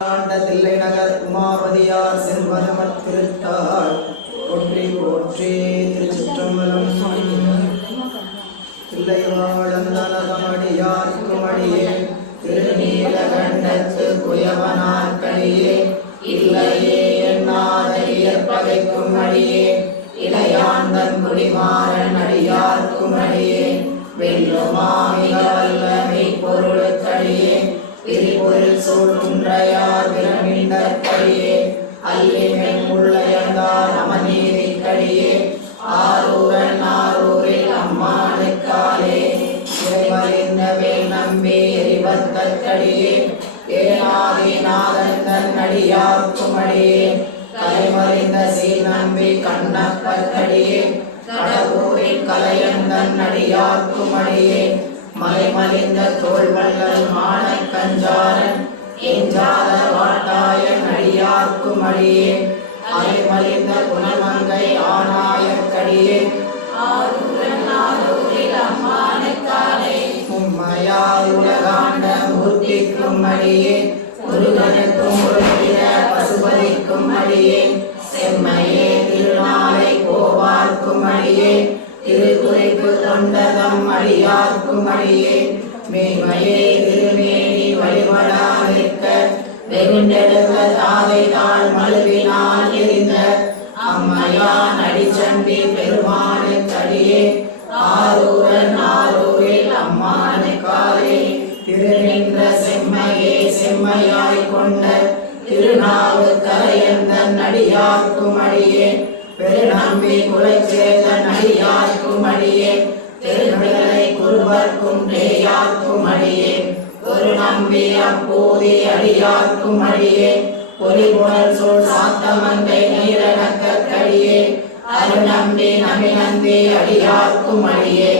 தில்லை நகர் உமாபதியார் செல்வனமத் திருத்தாள் போற்றி போற்றி. திருச்சிற்றம்பலம். தில்லை வாழந்தனதமடியார்க்கும் அடியே திருநீலகண்டத்து குயவனார்க்கடியே இல்லையே எண்ணாத இயற்பகைக்கும் அடியே இளையாந்தன் குடிமாறன் அடியார்க்கும் அடியே வெல்லுமா மிக வல்ல மெய்ப்பொருளுக்கடியே விரிபொருள் சூழ்குன்றையார் விரமிண்டற்கடியே அல்லிமென் உள்ளயர்ந்தார் அமநீதிக்கடியே ஆரூரன் ஆரூரில் அம்மானுக்காலே இறைவலிந்த வேல் நம்பி எரிவத்தற்கடியே ஏனாதி நாதந்தன் அடியார்க்கும் அடியே கலைமறிந்த சீர் நம்பி கண்ணப்பற்கடியே கடவுரில் கலையந்தன் அடியார்க்கும் அடியே மலைமலிந்த தோல்வள்ளல் மானக் கஞ்சாரன் எஞ்சாத வாட்டாயன் அடியார்க்கும் அடியே அலைமலிந்த குணமங்கை ஆனாயற்கடியே மும்மையார் உலகாண்ட மூர்த்திக்கும் அடியே முருகனுக்கும் ஒருவித பசுபதிக்கும் அடியே செம்மையே திருநாளை கோவார்க்கும் அடியே திருக்குறைப்பு தொண்டதம் அடியார்க்கும் அடியே மேன்மையே திருமேனி வழிபடா நிற்க வெகுண்டெடுத்த தாதை தாழ் மழுவினால் எரிந்த அம்மையான் அடிச்சண்டி பெருமானுக்கடியே ஆரூரன் ஆரூரில் அம்மானுக்காலே திருநின்ற செம்மையே செம்மையாய் கொண்ட திருநாவுக்கரையந்தன் அடியார்க்கும் அடியே பெருநம்பி குலைச்சேதன் அடியார்க்கும் அடியே திருநிலை குருவர்க்கும் பேயார்க்கும் அடியே ஒரு நம்பி அப்போதி அடியார்க்கும் அடியே பொலிபுணல் சூழ் சாத்தமங்கை நீரடக்கடியே அருநம்பி நமிநந்தி அடியார்க்கும் அடியே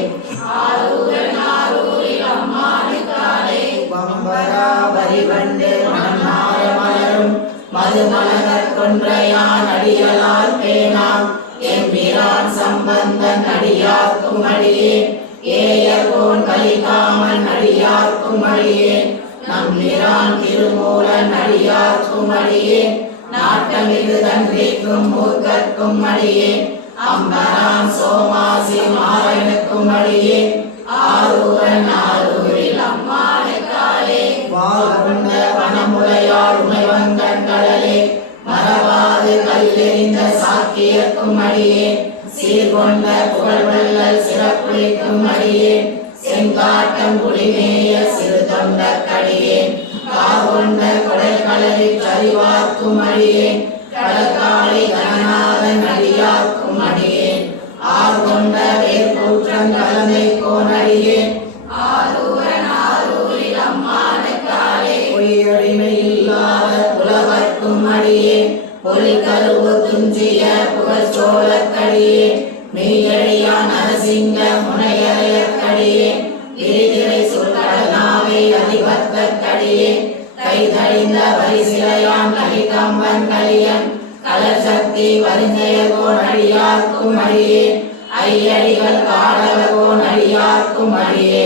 வம்பராபரி வண்டு மன்னார மலரும் மதுமலர் கொன்றையான் அடியலால் பேனாம் எம்பிரான் சம்பந்தன் அடியார்க்கும் அடியே ஏயர்கோன் கலிகாமன் அடியார்க்கும் அடியே நம்பிரான் திருமூலன் அடியார்க்கும் அடியே நாட்டமிகு தன்றிக்கும் மூர்க்கற்கும் அடியே அம்பரான் சோமாசி மாறனுக்கும் அடியே ஆரூரன் ஆரூரில் அம்மானுக்காலே வாழ்ந்த வனமுலையாள் உமைவங்கன் கடலே மறவாது கல்லெறிந்த சாக்கியர்க்கும் அடியே சீர்கொண்ட புகழ்வள்ளல் சிறப்புளிக்கும் அடியே செங்காட்டம் புலிமேய சிறு தொண்டக்கடியே கார்கொண்ட கொடைகளறி சரிவார்க்கும் அடியே கடற்காளி கணநாதன் அடியார்க்கும் அடியே ஆர்கொண்ட வேர்கூற்றங் கலந்தை கோனடியே பொய்யடிமை இல்லாத புலவர்க்கும் அடியே பொலிகருவு துஞ்சிய புகழ்ச்சோழக்கடியே மெய்யடியா நரசிங்க முனையரையற்கடியே விரிதிரை சொல்கடனாவை அதிபத்தற்கடியே கைதழிந்த வரிசிலையான் கலிகம்பன் கலியன் கலசக்தி வரிஞ்சயகோன் அடியார்க்கும் அடியே ஐயடிகள் காடலகோன் அடியார்க்கும் அடியே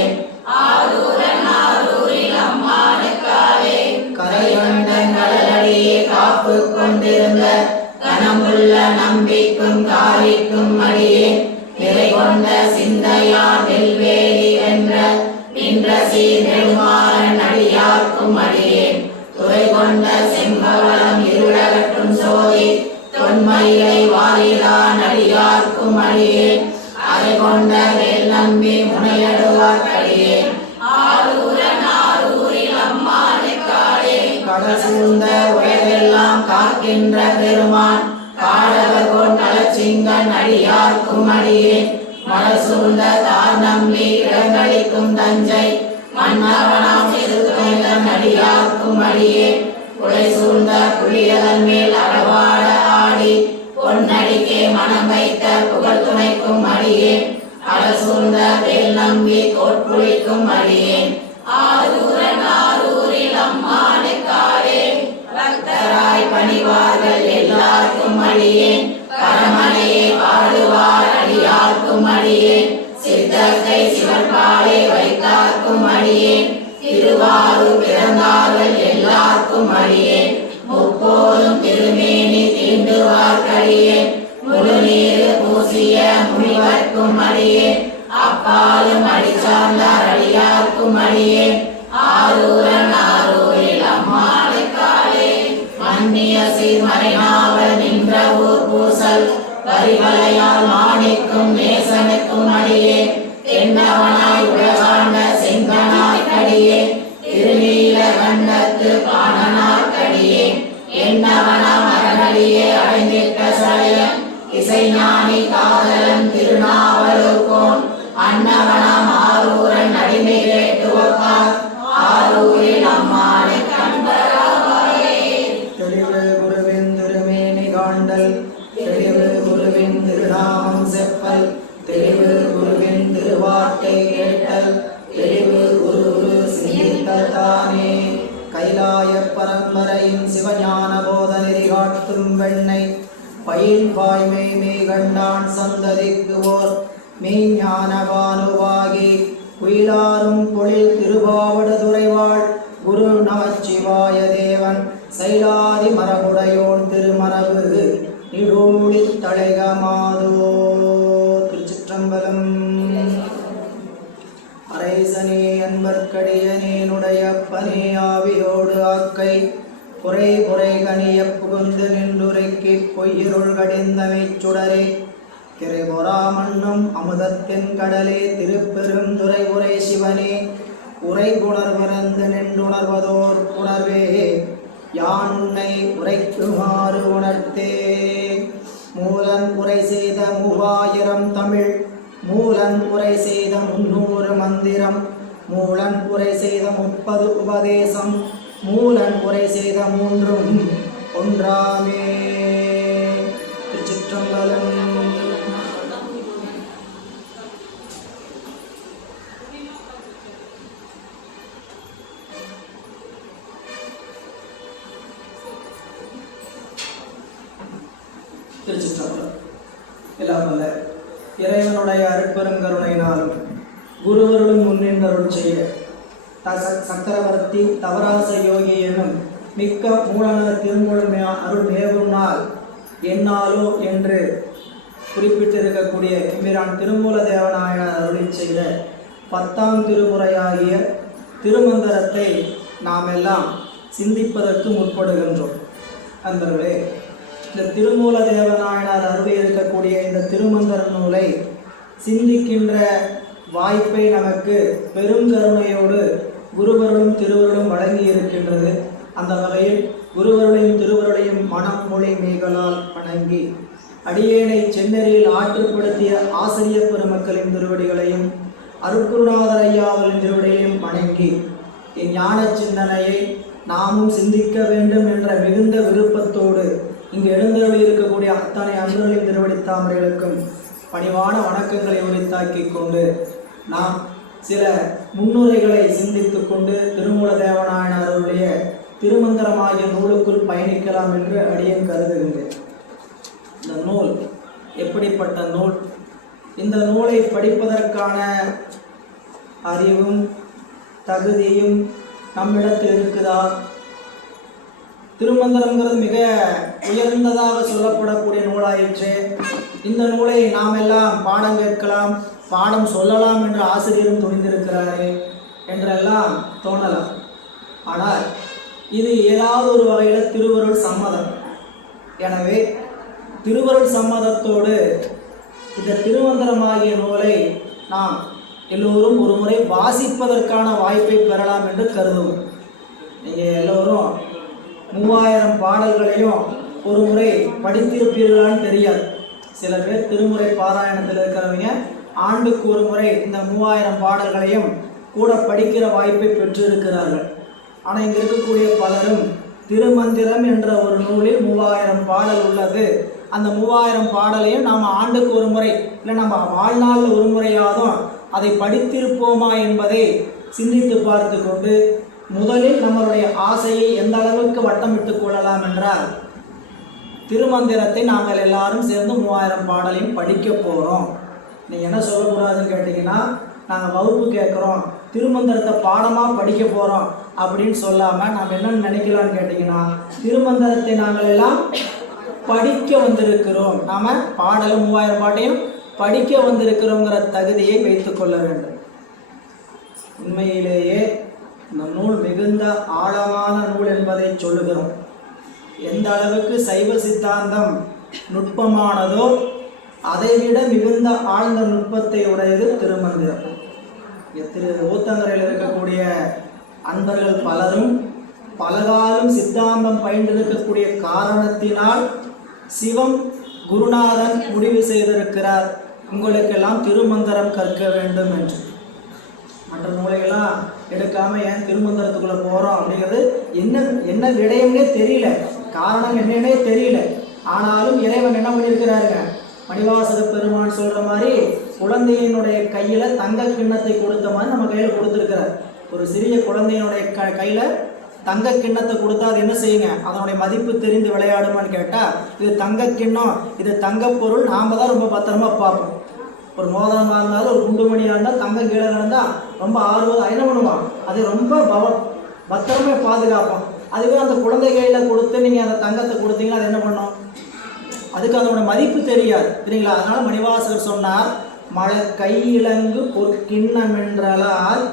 கரையண்டங்களடியே காப்பு கொண்டிருந்த கனமுள்ள நம்பிக்கும் காரிக்கும் அடியே நிறை கொண்ட சிந்தையான் நெல்வேலி என்ற நின்ற சீர் நெடுமாறன் அடியார்க்கும் அடியே துறை கொண்ட செம்பவளம் இருளகற்றும் சோதி தொன்மையை வாரிலான் அடியார்க்கும் அடியே அறை கொண்ட வேல் நம்பி முனையடுவார்க்கடியே கடல் சூழ்ந்த உலகெல்லாம் காக்கின்ற பெருமான் காடகோன் கலச்சிங்கன் அடியார்க்கும் அடியே மலர் சூழ்ந்த தார் நம்பி இடங்களிக்கும் தஞ்சை மன்னவனாம் எதிர்த்தன் அடியார்க்கும் அடியே குலை சூழ்ந்த புலியதன் மேல் அறவாட ஆடி பொன்னடிக்கே மனம் வைத்த புகழ் துணைக்கும் அடியே கடல் சூழ்ந்த வேல் நம்பி கோட்புளிக்கும் அடியே பக்தராய் பணிவார்கள் எல்லாருக்கும் அடியே பரமனையே பாடுவார் அடியார்க்கும் அடியே சித்தத்தை சிவன்பாலை வைத்தார்க்கும் அடியே திருவாரூர் பிறந்தார்கள் எல்லாருக்கும் அடியே மன்னிய சீர்மறைநாவல் நின்ற ஊர் பூசல் வரிவலையால் மாணிக்கும் நேசனுக்கும் அடியே தென்னவனாய் உலகாண்ட செங்கனார்க்கடியே திருநீல கண்டத்து பாணனார்க்கடியே என்னவனாம் அறநடியே அடைந்திட்ட சடையன் இசைஞானி காதலன் திருநாவலூர்கோன் அன்னவனாம் ஆரூரன் அடிமை கேட்டுவப்பார் ஆரூரில் அம்மானை கண்பராவாரே. தெளிவு குருவின் திருமேனி காண்டல் தெளிவு குருவின் திருநாமம் செப்பல் தெளிவு குருவின் திருவார்த்தை கேட்டல் தெளிவு குரு சிந்தித்தல் தானே. கைலாய பரம்பரையின் சிவஞான போத நெறி காட்டும் வெண்ணை பயில் வாய்மை மெய் கண்டான் சந்ததிக்கு ஓர் மெய்ஞான பானுவாகி குயிலாரும் பொழில் திருவாவடு துறைவாள் குரு நமச்சிவாய தேவன் சைலாதி மரபுடையோன் திருமரபு நிடூழி தழைகமாதோ. திருச்சிற்றம்பலம். அரைசனே அன்பர்க்கடியனேனுடைய பனே ஆவியோடு ஆக்கை புரை புரை கனிய புகுந்து நின்றுரைக்கு பொய்யிருள் கடிந்தமை சுடரே கிரைபொரா மண்ணும் அமுதத்தின் கடலே திருப்பெருந்துறை உரை சிவனே உரை புணர்வரந்து நின்றுணர்வதோர் புணர்வே யான் உன்னை உரைக்குமாறு உணர்த்தே. மூலன் உரை செய்த 3000 தமிழ் மூலன் உரை செய்த 300 மந்திரம் மூலன் உரை செய்த 30 உபதேசம் மூலன் உரை செய்த 3ம் ஒன்றாமே. திருச்சிற்றம்பலம். திருச்சிற்றம்பலம். எல்லாம் வல்ல இறைவனுடைய அருட்பெருங்கருணையினாலும் குருவருளும் முன்னின்றருள் செய்ய சக்கரவர்த்தி தவராச யோகி எனும் மிக்க மூலன திருமுழுமையா அருள் மேவுநாள் என்னாலோ என்று குறிப்பிட்டிருக்கக்கூடிய எம்பிரான் திருமூல தேவநாயனார் அருளி செய்த 10ஆம் திருமுறையாகிய திருமந்திரத்தை நாம் எல்லாம் சிந்திப்பதற்கு முற்படுகின்றோம். அன்பர்களே, இந்த திருமூல தேவநாயனார் அருளி இருக்கக்கூடிய இந்த திருமந்திர நூலை சிந்திக்கின்ற வாய்ப்பை நமக்கு பெருங்கருணையோடு குருவருளும் திருவருளும் வழங்கி இருக்கின்றது. அந்த வகையில் குருவருளையும் திருவருளையும் மனம் மொழி மெய்களால் வணங்கி அடியேனை செந்நெறியில் ஆற்றுப்படுத்திய ஆசிரியர் பெருமக்களின் திருவடிகளையும் அருட்குருநாதர் ஐயாவின் திருவடிகளையும் வணங்கி இஞ்ஞான சிந்தனையை நாமும் சிந்திக்க வேண்டும் என்ற மிகுந்த விருப்பத்தோடு இங்கு எழுந்தருளி இருக்கக்கூடிய அத்தனை அன்பர்களின் திருவடி தாமரைகளுக்கும் பணிவான வணக்கங்களை உரித்தாக்கி கொண்டு நாம் சில முன்னுரைகளை சிந்தித்து கொண்டு திருமூல தேவநாயனார் அவருடைய திருமந்திரமாகிய நூலுக்குள் பயணிக்கலாம் என்று அடியேன் கருதுகின்றேன். இந்த நூல் எப்படிப்பட்ட நூல்? இந்த நூலை படிப்பதற்கான அறிவும் தகுதியும் நம்மிடத்தில் இருக்குதா? திருமந்திரங்கிறது மிக உயர்ந்ததாக சொல்லப்படக்கூடிய நூலாயிற்று. இந்த நூலை நாம் எல்லாம் பாடம் கேட்கலாம், பாடம் சொல்லலாம் என்ற ஆசிரியரும் துணிந்திருக்கிறாரே என்றெல்லாம் தோணலாம். ஆனால் இது ஏதாவது ஒரு வகையில் திருவருள் சம்மதம். எனவே திருவருள் சம்மதத்தோடு இந்த திருமந்திரமாகிய நூலை நாம் எல்லோரும் ஒரு முறை வாசிப்பதற்கான வாய்ப்பை பெறலாம் என்று கருதுவோம். நீங்கள் எல்லோரும் 3000 பாடல்களையும் ஒரு முறை படித்திருப்பீர்களான்னு தெரியாது. சில பேர் திருமுறை பாராயணத்தில் இருக்கிறவங்க ஆண்டுக்கு ஒரு முறை இந்த 3000 பாடல்களையும் கூட படிக்கிற வாய்ப்பை பெற்றிருக்கிறார்கள். ஆனால் இங்கே இருக்கக்கூடிய பலரும் திருமந்திரம் என்ற ஒரு நூலில் 3000 பாடல் உள்ளது. அந்த 3000 பாடலையும் நாம் ஆண்டுக்கு ஒரு முறை இல்லை நம்ம வாழ்நாளில் ஒரு முறையாதும் அதை படித்திருப்போமா என்பதை சிந்தித்து பார்த்து கொண்டு முதலில் நம்மளுடைய ஆசையை எந்த அளவுக்கு வட்டமிட்டு கொள்ளலாம் என்றால், திருமந்திரத்தை நாங்கள் எல்லாரும் சேர்ந்து 3000 பாடலையும் படிக்க போகிறோம். நீங்கள் என்ன சொல்லக்கூடாதுன்னு கேட்டிங்கன்னா, நாங்கள் வகுப்பு கேட்குறோம், திருமந்திரத்தை பாடமாக படிக்க போகிறோம் அப்படின்னு சொல்லாமல் நாம் என்னென்னு நினைக்கலான்னு கேட்டிங்கன்னா, திருமந்திரத்தை நாங்கள் எல்லாம் படிக்க வந்திருக்கிறோம், நாம் பாடலை 3000 பாட்டையும் படிக்க வந்திருக்கிறோங்கிற தகுதியை வைத்து கொள்ள வேண்டும். உண்மையிலேயே இந்த நூல் மிகுந்த ஆழமான நூல் என்பதை சொல்லுகிறோம். எந்த அளவுக்கு சைவ சித்தாந்தம் நுட்பமானதோ அதைவிட மிகுந்த ஆழ்ந்த நுட்பத்தை உடையது திருமந்திரம். திரு ஊத்தங்கரையில் இருக்கக்கூடிய அன்பர்கள் பலரும் பலகாலம் சித்தாந்தம் பயின்றிருக்கக்கூடிய காரணத்தினால் சிவம் குருநாதன் முடிவு செய்திருக்கிறார், உங்களுக்கெல்லாம் திருமந்திரம் கற்க வேண்டும் என்று. மற்ற நூலைகள்லாம் எடுக்காம ஏன் திருமந்திரத்துக்குள்ள போறோம் அப்படிங்கிறது என்ன விடயம்னே தெரியல, காரணம் என்னன்னே தெரியல. ஆனாலும் இறைவன் என்ன பண்ணியிருக்கிறாருங்க, மணிவாசக பெருமான் சொல்ற மாதிரி குழந்தையினுடைய கையில தங்க கிண்ணத்தை கொடுத்த மாதிரி நம்ம கையில கொடுத்துருக்கிறார். ஒரு சிறிய குழந்தையினுடைய கையில தங்க கிண்ணத்தை கொடுத்தா அது என்ன செய்யுங்க, அதனுடைய மதிப்பு தெரிந்து விளையாடுமான்னு கேட்டா, இது தங்க கிண்ணம், இது தங்க பொருள், நாம தான் ரொம்ப பத்திரமா பார்ப்போம். ஒரு மோதிரமாக இருந்தாலும் ஒரு குண்டுமணியாக இருந்தால் தங்கம் கீழே இருந்தால் ரொம்ப ஆர்வம் என்ன பண்ணுவான், அதை ரொம்ப பத்திரமே பாதுகாப்போம். அதுவே அந்த குழந்தை கையில் கொடுத்து நீங்கள் அந்த தங்கத்தை கொடுத்தீங்கன்னா அது என்ன பண்ணும், அதுக்கு அதோட மதிப்பு தெரியாது சரிங்களா. அதனால மணிவாசகர் சொன்னார், மழை கையிலங்கு பொற்கிண்ணம் என்றால்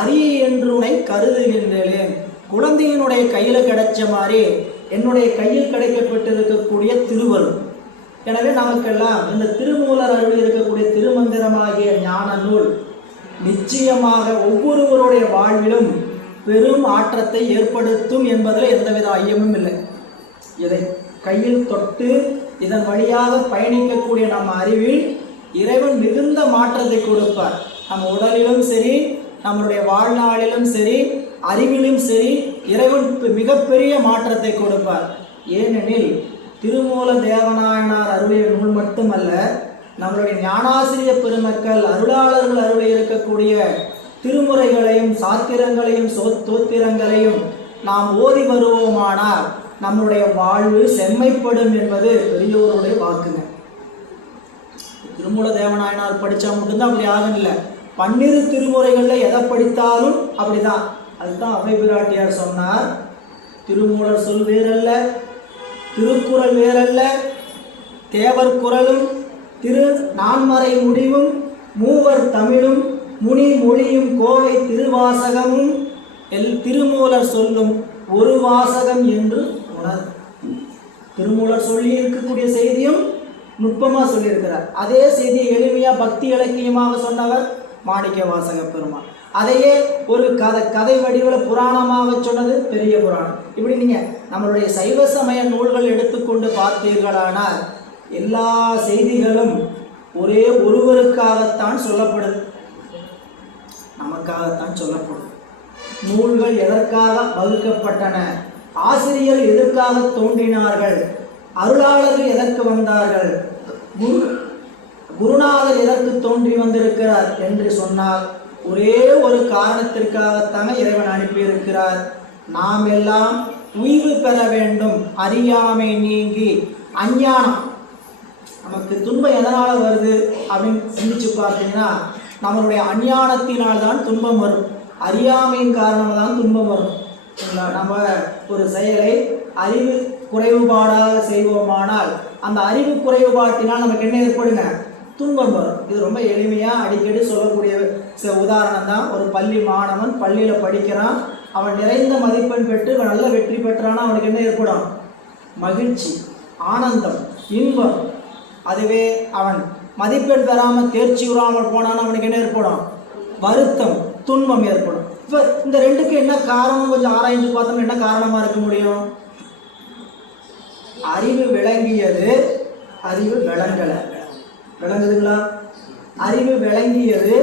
அரிய என்று உனை கருதுகின்றேன். குழந்தையினுடைய கையில் கிடைச்ச மாதிரி என்னுடைய கையில் கிடைக்கப்பட்டிருக்கக்கூடிய திருவருள். எனவே நமக்கெல்லாம் இந்த திருமூலர் அருள் இருக்கக்கூடிய திருமந்திரமாகிய ஞான நூல் நிச்சயமாக ஒவ்வொருவருடைய வாழ்விலும் பெரும் ஆற்றத்தை ஏற்படுத்தும் என்பதில் எந்தவித ஐயமும் இல்லை. இதை கையில் தொட்டு இதன் வழியாக பயணிக்கக்கூடிய நம்ம அறிவில் இறைவன் மிகுந்த மாற்றத்தை கொடுப்பார். நம்ம உடலிலும் சரி, நம்மளுடைய வாழ்நாளிலும் சரி, அறிவிலும் சரி இறைவன் மிகப்பெரிய மாற்றத்தை கொடுப்பார். ஏனெனில் திருமூல தேவநாயனார் அருளிய நூல் மட்டுமல்ல, நம்மளுடைய ஞானாசிரிய பெருமக்கள் அருளாளர்கள் அருளி இருக்கக்கூடிய திருமுறைகளையும் சாத்திரங்களையும் தோத்திரங்களையும் நாம் ஓதி வருவோமானால் நம்மளுடைய வாழ்வு செம்மைப்படும் என்பது பெரியோருடைய வாக்குங்க. திருமூல தேவநாயனார் படித்தா மட்டும்தான் அப்படி ஆகும் இல்லை, 12 திருமுறைகளில் எதை படித்தாலும் அப்படிதான். அதுதான் அவை பிராட்டியார் சொன்னார், திருமூலர் சொல் வேறல்ல, திருக்குறள் வேறல்ல, தேவர் குறளும் திரு நான்மறை முடிவும் மூவர் தமிழும் முனி மொழியும் கோவை திருவாசகமும் திருமூலர் சொல்லும் ஒரு வாசகம் என்று உணர். திருமூலர் சொல்லி இருக்கக்கூடிய செய்தியும் நுட்பமாக சொல்லியிருக்கிறார். அதே செய்தியை எளிமையாக பக்தி இலக்கியமாக சொன்னவர் மாணிக்க வாசக பெருமான். அதையே ஒரு கதை வடிவில் புராணமாக சொன்னது பெரிய புராணம். இப்படி நீங்கள் நம்மளுடைய சைவ சமய நூல்கள் எடுத்துக்கொண்டு பார்த்தீர்களானால் எல்லா செய்திகளும் ஒரே ஒருவருக்காகத்தான் சொல்லப்படுது, நமக்காகத்தான் சொல்லப்படும். நூல்கள் எதற்காக வகுக்கப்பட்டன, ஆசிரியர் எதற்காக தோன்றினார்கள், அருளாளர்கள் எதற்கு வந்தார்கள், குருநாதர் எதற்கு தோன்றி வந்திருக்கிறார் என்று சொன்னால் ஒரே ஒரு காரணத்திற்காகத்தானே இறைவன் அனுப்பியிருக்கிறார். நாம் எல்லாம் உய்வு பெற வேண்டும், அறியாமை நீங்கி. அஞ்ஞானம் நமக்கு துன்பம் எதனால் வருது அப்படின்னு சிந்திச்சு பார்த்தீங்கன்னா, நம்மளுடைய அஞ்ஞானத்தினால்தான் துன்பம் வரும், அறியாமையின் காரணமாக தான் துன்பம் வரும். நம்ம ஒரு செயலை அறிவு குறைவுபாடாக செய்வோமானால் அந்த அறிவு குறைவுபாட்டினால் நமக்கு என்ன ஏற்படுங்க, துன்பம் வரும். இது ரொம்ப எளிமையாக அடிக்கடி சொல்லக்கூடிய உதாரணம் தான். ஒரு பள்ளி மாணவன் பள்ளியில் படிக்கிறான், அவன் நிறைந்த மதிப்பெண் பெற்று நல்ல வெற்றி பெற்றானா அவனுக்கு என்ன ஏற்படும், மகிழ்ச்சி, ஆனந்தம், இன்பம். அதுவே அவன் மதிப்பெண் பெறாமல் தேர்ச்சி உறாமல் போனான் அவனுக்கு என்ன ஏற்படும், வருத்தம், துன்பம் ஏற்படும். இப்போ இந்த ரெண்டுக்கு என்ன காரணம் கொஞ்சம் ஆராய்ந்து பார்த்தோம், என்ன காரணமாக இருக்க முடியும்? அறிவு விளங்கியது, அறிவு விளங்கலை. விளங்குதுங்களா? அறிவு விளங்கியது,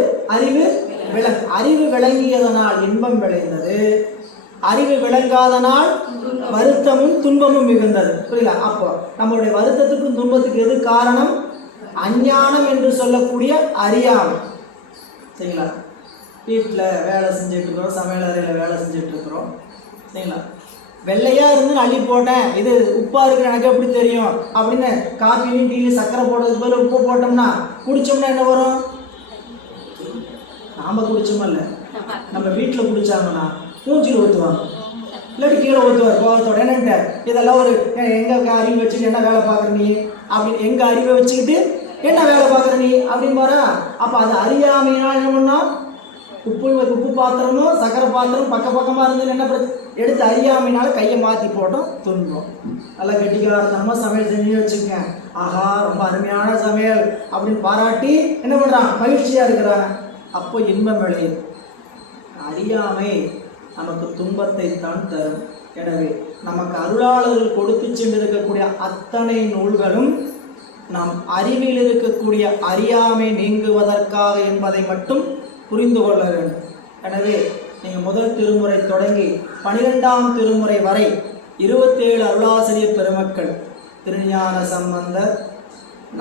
அறிவு விளங்கியதனால் இன்பம் விளைந்தது, அறிவு விளங்காதனால் வருத்தமும் துன்பமும் மிகுந்தது. புரியல? அப்போ நம்மளுடைய வருத்தத்துக்கும் துன்பத்துக்கு எது காரணம்? அஞ்ஞானம் என்று சொல்லக்கூடிய அறியாமை. சரிங்களா? வீட்டில் வேலை செஞ்சுட்டு இருக்கிறோம், சமையல் அறையில் வேலை செஞ்சுட்டு இருக்கிறோம். சரிங்களா? வெள்ளையாக இருந்து அள்ளி போட்டேன், இது உப்பாக இருக்கிற எனக்கு எப்படி தெரியும் அப்படின்னு காஃபிலையும் டீலையும் சர்க்கரை போடுறதுக்கு பதில் உப்பு போட்டோம்னா குடித்தோம்னா என்ன வரும்? நாம் குடித்தோமா இல்லை, நம்ம வீட்டில் குடித்தாங்கன்னா மூஞ்சியில் ஊற்றுவாங்க, இல்லாட்டி கீழே ஊற்றுவார் கோவத்தோட. என்னன்ட்டு இதெல்லாம் ஒரு எங்கள் அறிவை வச்சுட்டு என்ன வேலை பார்க்குற நீ அப்படின்னு, எங்கள் அறிவை வச்சுக்கிட்டு என்ன வேலை பார்க்குற நீ அப்படின்னு பாரா. அப்போ அது அறியாமையினால் என்ன பண்ணோம், உப்பு பாத்திரமும் சக்கரை பாத்திரம் பக்கமாக இருந்து என்ன எடுத்து அறியாமைனால கையை மாற்றி போட்டோம் துன்பம். நல்லா கெட்டிக்காரத்தனமாக சமையல் செஞ்சு வச்சுக்கங்க, ஆஹா ரொம்ப அருமையான சமையல் அப்படின்னு பாராட்டி என்ன பண்ணுறான், மகிழ்ச்சியாக இருக்கிறாங்க. அப்போ இன்பம் விளையும். அறியாமை நமக்கு துன்பத்தை தான் தரும். எனவே நமக்கு அருளாளர்கள் கொடுத்து சென்றிருக்கக்கூடிய அத்தனை நூல்களும் நம் அறிவில் இருக்கக்கூடிய அறியாமை நீங்குவதற்காக என்பதை மட்டும் புரிந்து கொள்ள வேண்டும். எனவே நீங்கள் முதல் திருமுறை தொடங்கி 12ஆம் திருமுறை வரை 27 அருளாசிரியர் பெருமக்கள் திருஞான சம்பந்தர்,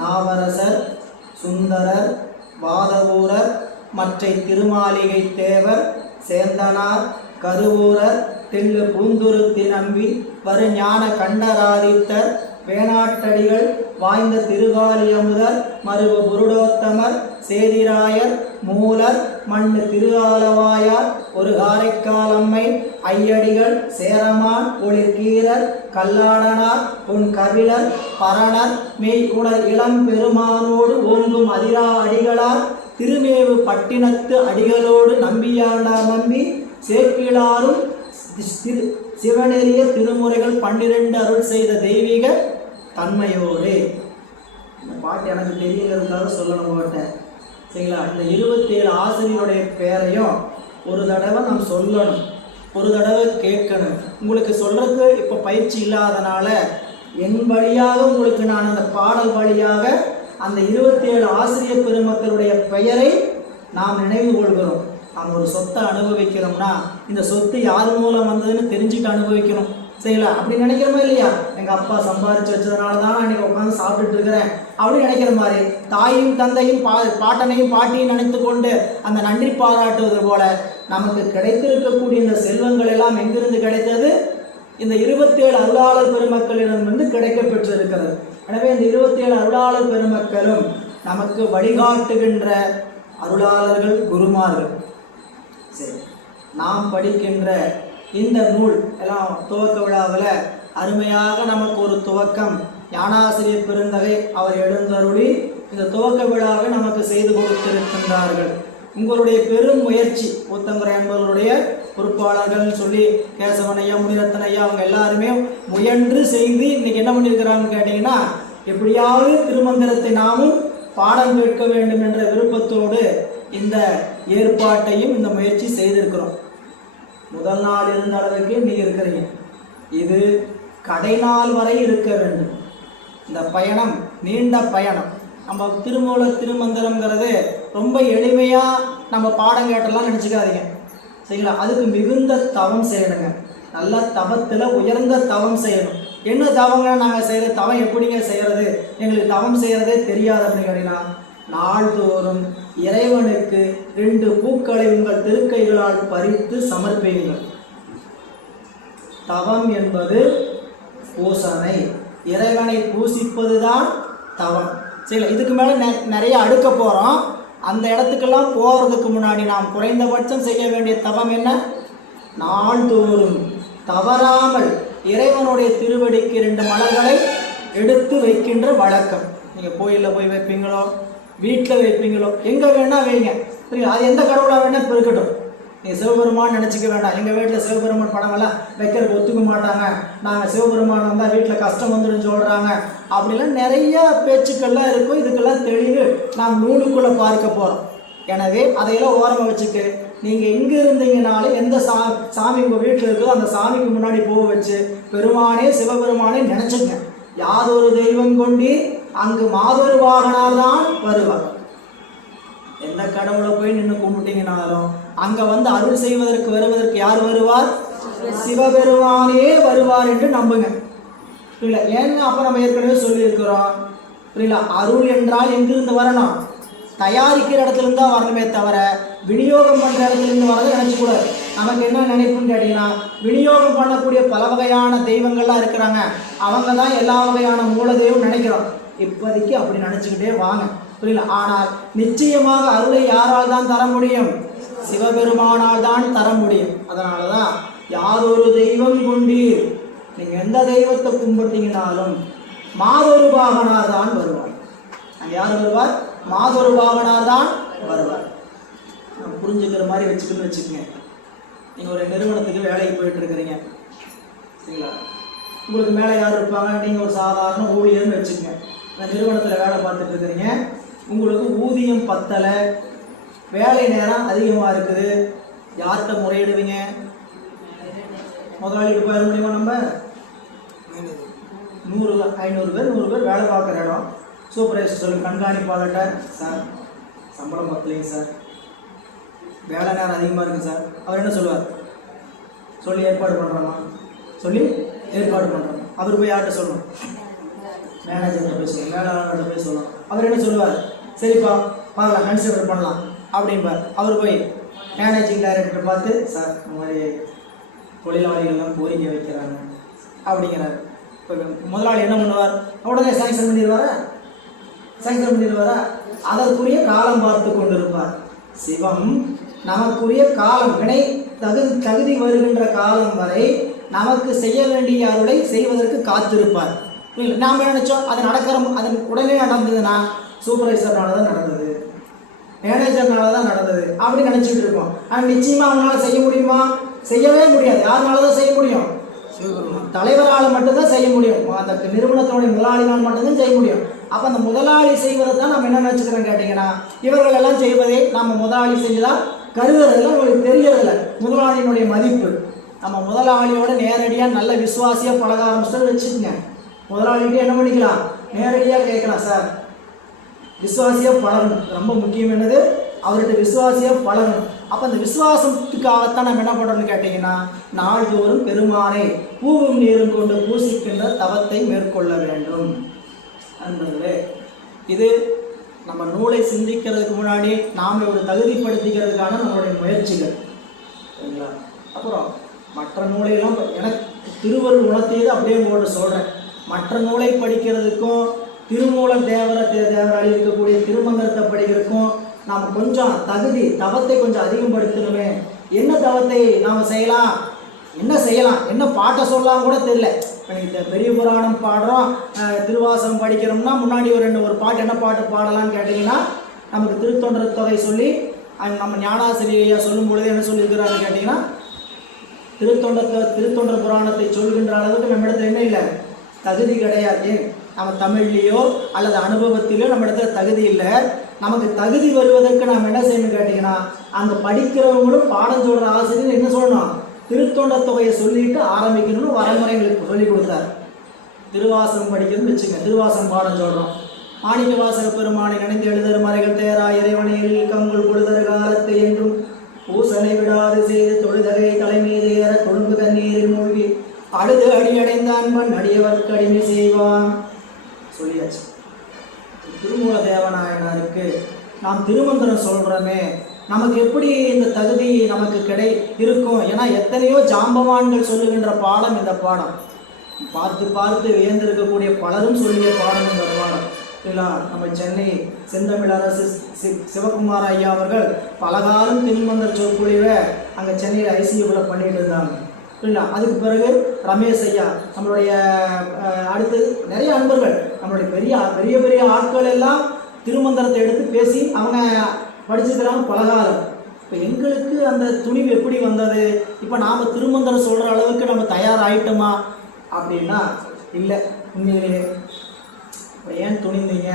நாவரசர், சுந்தரர், வாதவூரர், மற்ற திருமாளிகை தேவர், சேந்தனார், கருவூரர், தில்லு பூந்துருத்தி நம்பி, வரு ஞான கண்டராதித்தர், வேணாட்டடிகள், வாய்ந்த திருவாலியமுதர், மருவு புருடோத்தமர், சேதிராயர், மூலர், மண்ணு திருஆலவாயார், ஒரு காரைக்காலம்மை, ஐயடிகள், சேரமான், ஒளிர்கீரர், கல்லாடனார், உன் கபிலர், பரணர், மெய் உணர் இளம் பெருமானோடு ஓங்கும் அதிரா அடிகளார், திருமேவு பட்டினத்து அடிகளோடு நம்பியாண்டார் நம்பி, சேக்கிழாரும் சிவனெறிய திருமுறைகள் 12 அருள் செய்த தெய்வீக தன்மையோடு. இந்த பாட்டு எனக்கு தெரியறதுக்காக சொல்லணும் போட்டேன், சரிங்களா? இந்த 27 ஆசிரியருடைய பேரையும் ஒரு தடவை நாம் சொல்லணும், ஒரு தடவை கேட்கணும். உங்களுக்கு சொல்றதுக்கு இப்போ பயிற்சி இல்லாதனால என் வழியாக உங்களுக்கு நான் அந்த பாடல் வழியாக அந்த 27 ஆசிரியர் பெருமக்களுடைய பெயரை நாம் நினைவு கொள்கிறோம். நாம் ஒரு சொத்தை அனுபவிக்கிறோம்னா இந்த சொத்து யார் மூலம் வந்ததுன்னு தெரிஞ்சுட்டு அனுபவிக்கணும், சரிங்களா? அப்படி நினைக்கிறோமா இல்லையா? எங்கள் அப்பா சம்பாதிச்சு வச்சதுனால தான் நான் இன்னைக்கு உட்காந்து சாப்பிட்டுட்டு இருக்கிறேன் அப்படின்னு நினைக்கிற மாதிரி தாயும் தந்தையும் பாட்டனையும் பாட்டியும் நினைத்து கொண்டு அந்த நன்றி பாராட்டுவது போல நமக்கு கிடைத்திருக்கக்கூடிய இந்த செல்வங்கள் எல்லாம் எங்கிருந்து கிடைத்தது? இந்த 27 அருளாளர் பெருமக்களிடமிருந்து கிடைக்க பெற்றிருக்கிறது. எனவே இந்த 27 அருளாளர் பெருமக்களும் நமக்கு வழிகாட்டுகின்ற அருளாளர்கள், குருமார்கள். சரி, நாம் படிக்கின்ற இந்த நூல் எல்லாம் துவக்க விழாவில் அருமையாக நமக்கு ஒரு துவக்கம் ஞானாசிரியர் பெருந்தகை அவர் எழுந்தருளி இந்த துவக்க விழாவை நமக்கு செய்து கொடுத்திருக்கின்றார்கள். உங்களுடைய பெரும் முயற்சி, ஊத்தங்கரை என்பவர்களுடைய பொறுப்பாளர்கள் சொல்லி கேசவன் ஐயா, முனிரத்தன் ஐயா, அவங்க எல்லாருமே முயன்று செய்து இன்னைக்கு என்ன பண்ணியிருக்கிறாங்கன்னு கேட்டிங்கன்னா, எப்படியாவது திருமந்திரத்தை நாமும் பாடம் கேட்க வேண்டும் என்ற விருப்பத்தோடு இந்த ஏற்பாட்டையும் இந்த முயற்சி செய்திருக்கிறோம். முதல் நாள் இருந்த அளவுக்கு நீங்கள் இருக்கிறீங்க, இது கடை நாள் வரை இருக்க வேண்டும். இந்த பயணம் நீண்ட பயணம். நம்ம திருமூல திருமந்திரங்கிறது ரொம்ப எளிமையாக நம்ம பாடம் கேட்டெல்லாம் நினச்சிக்காதீங்க, சரிங்களா? அதுக்கு மிகுந்த தவம் செய்யணுங்க. நல்ல தவத்தில் உயர்ந்த தவம் செய்யணும். என்ன தவங்க நாங்கள் செய்கிற தவம் எப்படிங்க செய்கிறது? எங்களுக்கு தவம் செய்கிறதே தெரியாது அப்படின்னு கேட்டீங்கன்னா, நாள்தோறும் இறைவனுக்கு 2 பூக்களை உங்கள் திருக்கைகளால் பறித்து சமர்ப்பியுங்கள். தவம் என்பது பூசனை, இறைவனை பூசிப்பதுதான் தவம், சரிங்களா? இதுக்கு மேலே நிறைய அடுக்க போகிறோம். அந்த இடத்துக்கெல்லாம் போகிறதுக்கு முன்னாடி நாம் குறைந்தபட்சம் செய்ய வேண்டிய தவம் என்ன? நாள்தோறும் தவறாமல் இறைவனுடைய திருவடிக்கு 2 மலர்களை எடுத்து வைக்கின்ற வழக்கம். நீங்கள் கோயிலில் போய் வைப்பீங்களோ, வீட்டில் வைப்பீங்களோ, எங்கே வேணால் வைங்க, சரிங்களா? அது எந்த கடவுளாக வேணால் இருக்கட்டும். நீங்கள் சிவபெருமான் நினச்சிக்க வேண்டாம். எங்கள் வீட்டில் சிவபெருமான் படமெல்லாம் வைக்கிறதுக்கு ஒத்துக்க மாட்டாங்க, நாங்கள் சிவபெருமான் வந்தால் வீட்டில் கஷ்டம் வந்துடும் சொல்கிறாங்க, அப்படிலாம் நிறையா பேச்சுக்கள்லாம் இருக்கும். இதுக்கெல்லாம் தெளிவு நாம் நூலுக்குள்ளே பார்க்க போகிறோம். எனவே அதையெல்லாம் ஓரமாக வச்சுட்டு நீங்கள் எங்கே இருந்தீங்கனாலும் எந்த சாமி உங்கள் வீட்டில் இருக்கோ அந்த சாமிக்கு முன்னாடி போக வச்சு பெருமானே சிவபெருமானே நினச்சிங்க. யாதொரு தெய்வம் கொண்டு அங்கு மாதொரு வாகனார் தான் வருவார். எந்த கடவுளை போய் நின்று கும்பிட்டீங்கனாலும் அங்கே வந்து அருள் செய்வதற்கு வருவதற்கு யார் வருவார்? சிவபெருமானே வருவார் என்று நம்புங்க, இல்லை? ஏன்னு அப்போ நம்ம ஏற்கனவே சொல்லியிருக்கிறோம், புரியல? அருள் என்றால் எங்கிருந்து வரணும்? தயாரிக்கிற இடத்துலேருந்து தான் வரணுமே தவிர விநியோகம் பண்ணுற இடத்துலேருந்து வரதை நினச்சிக்கூடாது. நமக்கு என்ன நினைப்புன்னு கேட்டிங்கன்னா, விநியோகம் பண்ணக்கூடிய பல வகையான தெய்வங்கள்லாம் இருக்கிறாங்க, அவங்க தான் எல்லா வகையான மூலதெய்வம் நினைக்கிறோம். இப்போதைக்கு அப்படி நினச்சிக்கிட்டே வாங்க, புரியல? ஆனால் நிச்சயமாக அருளை யாரால் தான் தர முடியும்? சிவபெருமானால் தான் தர முடியும். அதனால தான் யாதொரு தெய்வம் கொண்டீர், நீங்கள் எந்த தெய்வத்தை கும்பிட்டீங்கனாலும் மாதொரு வாகனார் தான் வருவார். அங்கே யார் வருவார்? மாதொரு வாகனார் தான் வருவார். புரிஞ்சுக்கிற மாதிரி வச்சுக்கணும்னு வச்சுக்கோங்க. நீங்கள் ஒரு நிறுவனத்துக்கு வேலைக்கு போயிட்டு இருக்கிறீங்க சரிங்களா? உங்களுக்கு மேலே யார் இருப்பாங்க? நீங்கள் ஒரு சாதாரண ஊழியர்னு வச்சுக்கோங்க. இந்த நிறுவனத்தில் வேலை பார்த்துட்டு இருக்கிறீங்க. உங்களுக்கு ஊதியம் பத்தலை, வேலை நேரம் அதிகமாக இருக்குது. யார்கிட்ட முறையிடுவீங்க? முதலாளிகிட்ட போயிட முடியுமா? நம்ம 500 பேர் வேலை பார்க்குற இடம். சூப்பர்வைசர் சொல்லி கண்காணிப்பாளர்கிட்ட, சார் சம்பளம் பத்தலைங்க சார், வேலை நேரம் அதிகமாக இருக்குது சார். அவர் என்ன சொல்லுவார்? சொல்லி ஏற்பாடு பண்ணுறோமா? சொல்லி ஏற்பாடு பண்ணுறோம். அவர் போய் யார்கிட்ட சொல்லணும்? மேனேஜர்கிட்ட போய் சொல்லணும், மேலாளர்கிட்ட போய் சொல்லணும். அவர் என்ன சொல்லுவார்? சரிப்பா பார்க்கலாம், கன்சிடர் பண்ணலாம் அப்படின்பார். அவர் போய் மேனேஜிங் டைரக்டரை பார்த்து, சார் இந்த மாதிரி தொழிலாளிகள்லாம் கோரிக்கை வைக்கிறாங்க அப்படிங்கிறார். இப்போ முதலாளி என்ன பண்ணுவார்? உடனே சாங்ஷன் பண்ணிடுவாரா? அதற்குரிய காலம் பார்த்து கொண்டிருப்பார். சிவம் நமக்குரிய காலம், வினை தகுதி வருகின்ற காலம் வரை நமக்கு செய்ய வேண்டிய அருளை செய்வதற்கு காத்திருப்பார். நாம் நினைச்சோம் அது உடனே நடந்ததுன்னா சூப்பர்வைசர்னால தான் நடந்தது, மேனேஜர்னால தான் நடந்தது அப்படி நினச்சிட்டு இருக்கோம். ஆனால் நிச்சயமாக அவங்களால செய்ய முடியுமா? செய்யவே முடியாது. யாருனால தான் செய்ய முடியும்? தலைவரால் மட்டும்தான் செய்ய முடியும். அந்த நிறுவனத்தினுடைய முதலாளினால் மட்டும்தான் செய்ய முடியும். அப்போ அந்த முதலாளி செய்வதை தான் நம்ம என்ன நினச்சிக்கிறோம் கேட்டிங்கன்னா, இவர்கள் எல்லாம் செய்வதை நம்ம முதலாளி செஞ்சுதான் கருதுறதில்ல, உங்களுக்கு தெரியறதில்ல முதலாளியினுடைய மதிப்பு. நம்ம முதலாளியோட நேரடியாக நல்ல விசுவாசியாக பழக ஆரம்பிச்சுட்டு வச்சுக்கோங்க. முதலாளிகிட்டே என்ன பண்ணிக்கலாம்? நேரடியாக கேட்கலாம், சார் விசுவாசியாக பழகணும். ரொம்ப முக்கியம் என்னது? அவர்கிட்ட விசுவாசியாக பழகணும். அப்போ அந்த விசுவாசத்துக்காகத்தான் நம்ம என்ன பண்ணுறோம்னு கேட்டிங்கன்னா, நாள்தோறும் பெருமானை பூவும் நீரும் கொண்டு பூசிக்கின்ற தவத்தை மேற்கொள்ள வேண்டும் என்பது. இது நம்ம நூலை சிந்திக்கிறதுக்கு முன்னாடி நாம் ஒரு தகுதிப்படுத்திக்கிறதுக்கான நம்மளுடைய முயற்சிகள் சரிங்களா? அப்புறம் மற்ற நூலையெல்லாம் எனக்கு திருவருள் உணர்த்தியது அப்படியே உங்கள்கிட்ட சொல்கிறேன். மற்ற நூலை படிக்கிறதுக்கும் திருமூல தேவராளி இருக்கக்கூடிய திருமந்திரத்தை படிக்கிறதுக்கும் நாம் கொஞ்சம் தவத்தை கொஞ்சம் அதிகப்படுத்தணுமே. என்ன தவத்தை நாம் செய்யலாம், என்ன பாட்டை சொல்லலாம் கூட தெரியல. இப்போ நீங்கள் பெரிய புராணம் பாடுறோம், திருவாசகம் படிக்கிறோம்னா முன்னாடி ஒரு பாட்டு என்ன பாட்டு பாடலான்னு கேட்டிங்கன்னா, நமக்கு திருத்தொண்டர் தொகை சொல்லி நம்ம ஞானாசிரியா சொல்லும் பொழுது என்ன சொல்லியிருக்கிறான்னு கேட்டிங்கன்னா, திருத்தொண்டர் புராணத்தை சொல்கின்ற அளவுக்கு நம்ம இடத்துல என்ன இல்லை, தகுதி கிடையாது. நம்ம தமிழ்லேயோ அல்லது அனுபவத்திலோ நம்ம இடத்துல தகுதி இல்லை. நமக்கு தகுதி வருவதற்கு நாம் என்ன செய்யணும்னு கேட்டிங்கன்னா, அந்த படிக்கிறவங்களும் பாடம் சொல்கிற ஆசிரியர் என்ன சொல்லணும், திருத்தொண்டர் தொகையை சொல்லிட்டு ஆரம்பிக்கணும்னு வரைமுறைகளுக்கு சொல்லி கொடுத்தார். திருவாசகம் படிக்கணும்னு வச்சுங்க, திருவாசகம் பாடம் சொல்கிறோம். மாணிக்க வாசக பெருமானை நினைந்து எழுதர் மறைகள் தேரா இறைவனையில் கங்குள் கொடுதர் காலத்தை என்றும் பூசனை விடாது செய்து தொழுதகை தலைமீது ஏற கொழும்பு தண்ணீரில் மூழ்கி அழுது அடியடைந்த அன்பன் அடியவர்க்கு அடிமை செய்வான் சொல்லியாச்சு. திருமூல தேவநாயனாருக்கு நாம் திருமந்திரம் சொல்கிறோமே, நமக்கு எப்படி இந்த தகுதி நமக்கு இருக்கும்? ஏன்னா எத்தனையோ ஜாம்பவான்கள் சொல்லுகின்ற பாடம் இந்த பாடம். பார்த்து வியந்திருக்கக்கூடிய பலரும் சொல்லிய பாடம் இந்த பாடம் இல்லைங்களா? நம்ம சென்னை செந்தமிழரசு சிவகுமார் ஐயா அவர்கள் பலகாலம் திருமந்திர சொற்பொழிவை அங்கே சென்னையில் ஐசியூவில் பண்ணிட்டு இருந்தாங்க இல்லைங்களா? அதுக்கு பிறகு ரமேஷ் ஐயா, நம்மளுடைய அடுத்து நிறைய அன்பர்கள், நம்மளுடைய பெரிய பெரிய ஆட்கள் எல்லாம் திருமந்திரத்தை எடுத்து பேசி அவங்க படிச்சுக்கிறாங்க பலகாலம். இப்போ எங்களுக்கு அந்த துணிவு எப்படி வந்தது? இப்போ நாம் திருமந்திரம் சொல்கிற அளவுக்கு நம்ம தயாராகிட்டோமா அப்படின்னா இல்லை. உண்மையிலேயே இப்போ ஏன் துணிந்தீங்க,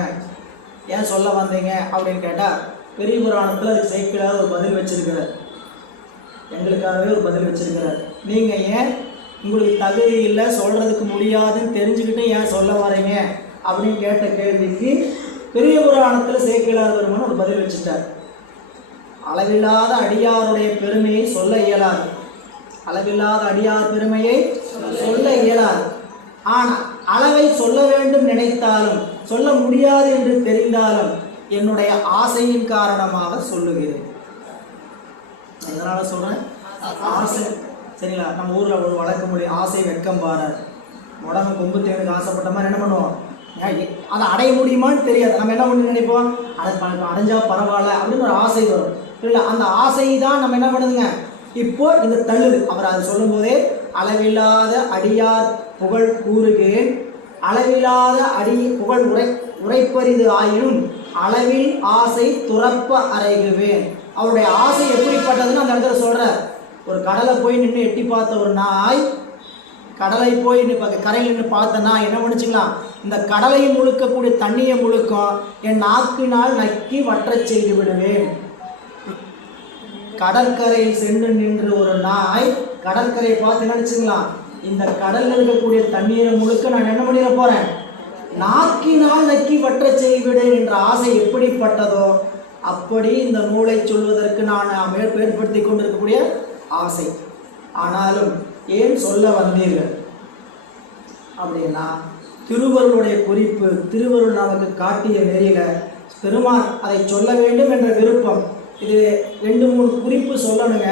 ஏன் சொல்ல வந்தீங்க அப்படின்னு கேட்டால், பெரிய புராணத்தில் அதுக்கு சைக்கிளாக ஒரு பதில் வச்சிருக்கிறார், எங்களுக்காகவே ஒரு பதில் வச்சிருக்கிறார். நீங்கள் ஏன் உங்களுக்கு தகுதி இல்லை, சொல்கிறதுக்கு முடியாதுன்னு தெரிஞ்சுக்கிட்டு ஏன் சொல்ல வரீங்க அப்படின்னு கேட்ட கேள்விக்கு பெரிய புராணத்தில் சேக்கிழார் பெருமான் ஒரு பதில் வச்சுட்டார். அளவில்லாத அடியாருடைய பெருமையை சொல்ல இயலாது, அளவில்லாத அடியார் பெருமையை சொல்ல இயலாது. ஆனால் அளவை சொல்ல வேண்டும் நினைத்தாலும் சொல்ல முடியாது என்று தெரிந்தாலும் என்னுடைய ஆசையின் காரணமாக சொல்லுகிறேன். இதனால் சொல்கிறேன், ஆசை சரிங்களா? நம்ம ஊரில் ஒரு வழக்கு மொழி, ஆசை வெட்கம் பாரார். உடம்பு கொம்பு தேனுக்கு ஆசைப்பட்ட மாதிரி என்ன பண்ணுவோம், அதை அடைய முடியுமான்னு தெரியாது. நம்ம என்ன பண்ணி நினைப்போம், அதை அடைஞ்சா பரவாயில்ல அப்படின்னு ஒரு ஆசை வரும் இல்லை? அந்த ஆசை தான் நம்ம என்ன பண்ணுதுங்க இப்போ இந்த தள்ளுது. அவர் அதை சொல்லும் போதே அளவில்லாத அடியார் புகழ் கூறுகிறேன், அளவில்லாத புகழ் உரைப்பரிது ஆயினும் அளவில் ஆசை துறப்ப அறைகுவேன். அவருடைய ஆசை எப்படிப்பட்டதுன்னு அந்த இடத்துல சொல்கிறார். ஒரு கடலை போய் நின்று எட்டி பார்த்த ஒரு நாய், கடலை போய் கரையில் நின்று பார்த்தனா என்ன பண்ணிச்சுக்கலாம், இந்த கடலை முழுக்கக்கூடிய தண்ணியை முழுக்கம் என் நாக்கினால் நக்கி வற்றச் செய்து விடுவேன். கடற்கரையில் சென்று நின்று ஒரு நாய் கடற்கரையை பார்த்து நினைச்சுக்கலாம், இந்த கடலில் இருக்கக்கூடிய தண்ணீரை முழுக்க நான் என்ன பண்ணிட போறேன், நாக்கினால் நக்கி வற்றச் செய்விடு என்ற ஆசை எப்படிப்பட்டதோ அப்படி இந்த நூலை சொல்வதற்கு நான் ஏற்படுத்தி கொண்டிருக்கக்கூடிய ஆசை. ஆனாலும் ஏன் சொல்ல வந்தீர்கள் அப்படின்னா, திருவருளுடைய குறிப்பு, திருவருள் நமக்கு காட்டிய நெறியில பெருமான் அதை சொல்ல வேண்டும் என்ற விருப்பம். இது 2-3 குறிப்பு சொல்லணுங்க.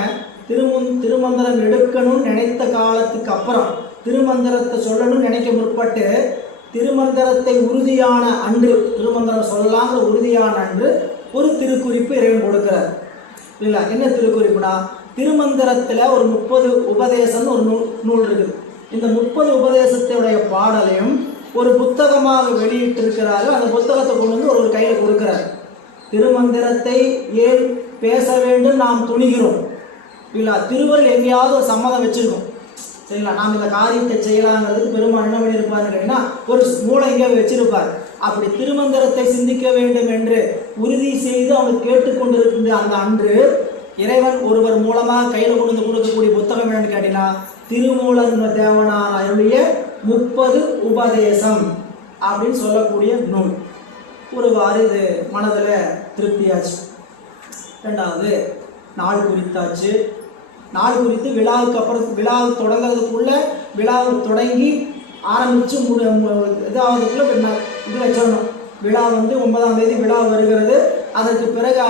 திருமந்திரம் எடுக்கணும்னு நினைத்த காலத்துக்கு அப்புறம் திருமந்திரத்தை சொல்லணும்னு நினைக்க முற்பட்டு திருமந்திரத்தை உறுதியான அன்று, திருமந்திரம் சொல்லலாங்கிற உறுதியான அன்று ஒரு திருக்குறிப்பு இறைவன் கொடுக்கிறார். இல்லை, என்ன திருக்குறிப்புனா, திருமந்திரத்தில் ஒரு 30 உபதேசம்னு ஒரு நூல் இருக்குது. இந்த 30 உபதேசத்துடைய பாடலையும் ஒரு புத்தகமாக வெளியிட்டிருக்கிறாரு. அந்த புத்தகத்தை கொண்டு வந்து ஒரு கையில் கொடுக்கிறார். திருமந்திரத்தை ஏன் பேச வேண்டும் நாம் துணிகிறோம். இல்லை, திருவருள் எங்கேயாவது ஒரு சம்மதம் வச்சிருக்கோம். சரிங்களா, நாம் இந்த காரியத்தை செய்யலாங்கிறதுக்கு பெருமாள் என்ன பண்ணியிருப்பாருன்னு கேட்டீங்கன்னா ஒரு மூளை எங்கேயாவது வச்சிருப்பார். அப்படி திருமந்திரத்தை சிந்திக்க வேண்டும் என்று உறுதி செய்து அவங்க கேட்டுக்கொண்டிருக்கின்ற அந்த அன்று இறைவன் ஒருவர் மூலமாக கையில் கொண்டு வந்து கொடுக்கக்கூடிய புத்தகம் என்னன்னு கேட்டீங்கன்னா திருமூலர் தேவனார் அருளிய 30 உபதேசம் அப்படின்னு சொல்லக்கூடிய நூல். ஒருவாறு இது மனதில் திருப்தியாச்சு. ரெண்டாவது, நாள் குறித்தாச்சு. நாள் குறித்து விழாவுக்கு அப்புறம், விழாவு தொடங்கிறதுக்குள்ள, விழாவை தொடங்கி ஆரம்பித்து இதாவதுக்குள்ள இது வச்சிடணும். விழா வந்து 9ஆம் தேதி விழா வருகிறது. அதற்கு பிறகு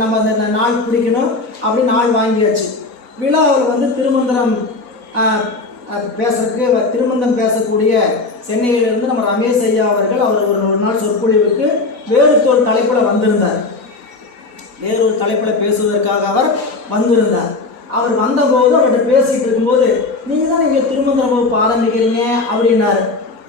நம்ம அந்த நாள் பிடிக்கணும். அப்படி நாள் வாங்கியாச்சு. விழாவில் வந்து திருமந்திரம் பேசுறதுக்கு, திருமந்திரம் பேசக்கூடிய சென்னையிலிருந்து நம்ம ரமேஷ் ஐயா அவர்கள், அவர் ஒரு நாள் சொற்பொழிவுக்கு வேறு ஒரு தலைப்பில் வந்திருந்தார். வேறொரு தலைப்பில் பேசுவதற்காக அவர் வந்திருந்தார். அவர் வந்தபோது அவர்கிட்ட பேசிகிட்டு இருக்கும்போது, நீங்கள் தான் இங்கே திருமந்திர வகுப்பு ஆரம்பிக்கிறீங்க அப்படின்னாரு.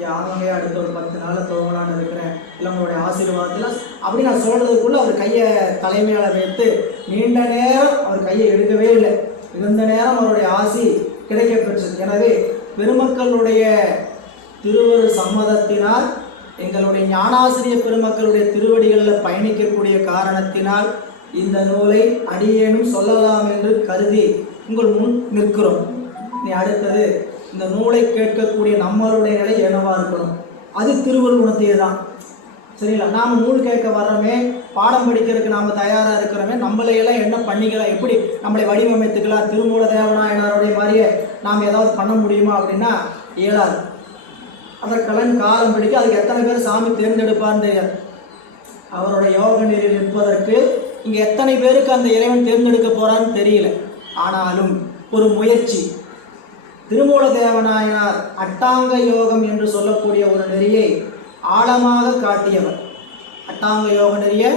யாருமே அடுத்த ஒரு 10 நாளில் துவங்கலான்னு இருக்கிறேன், இல்லை உங்களுடைய ஆசீர்வாதத்தில் அப்படி நான் சொல்கிறதுக்குள்ளே அவர் கையை தலைமையால் வைத்து நீண்ட நேரம் அவர் கையை எடுக்கவே இல்லை. இருந்த நேரம் அவருடைய ஆசி கிடைக்க பெற்றது. எனவே பெருமக்களுடைய திருவருள் சம்மதத்தினால், எங்களுடைய ஞானாசிரிய பெருமக்களுடைய திருவடிகளில் பயணிக்கக்கூடிய காரணத்தினால் இந்த நூலை அடியேனும் சொல்லலாம் என்று கருதி உங்கள் முன் நிற்கிறோம். நீ அடுத்தது இந்த நூலை கேட்கக்கூடிய நம்மளுடைய நிலை என்னவா இருக்கணும், அது திருவருள் குணத்தையே தான். சரிங்களா, நாம் நூல் கேட்க வர்றோமே, பாடம் படிக்கிறதுக்கு நாம் தயாராக இருக்கிறோமே, நம்மளையெல்லாம் என்ன பண்ணிக்கலாம், எப்படி நம்மளை வடிவமைத்துக்கலாம், திருமூல தேவநாயனாருடைய மாதிரியே நாம் ஏதாவது பண்ண முடியுமா அப்படின்னா இயலாது. அதற்கெல்லாம் காலம் பிடிக்க, அதுக்கு எத்தனை பேர் சாமி தேர்ந்தெடுப்பான்னு தெரியாது. அவருடைய யோக நெறியில் நிற்பதற்கு இங்கே எத்தனை பேருக்கு அந்த இறைவன் தேர்ந்தெடுக்க போகிறான்னு தெரியல. ஆனாலும் ஒரு முயற்சி. திருமூல தேவநாயனார் அட்டாங்க யோகம் என்று சொல்லக்கூடிய ஒரு நெறியை ஆழமாக காட்டியவர். அட்டாங்க யோக நெறியை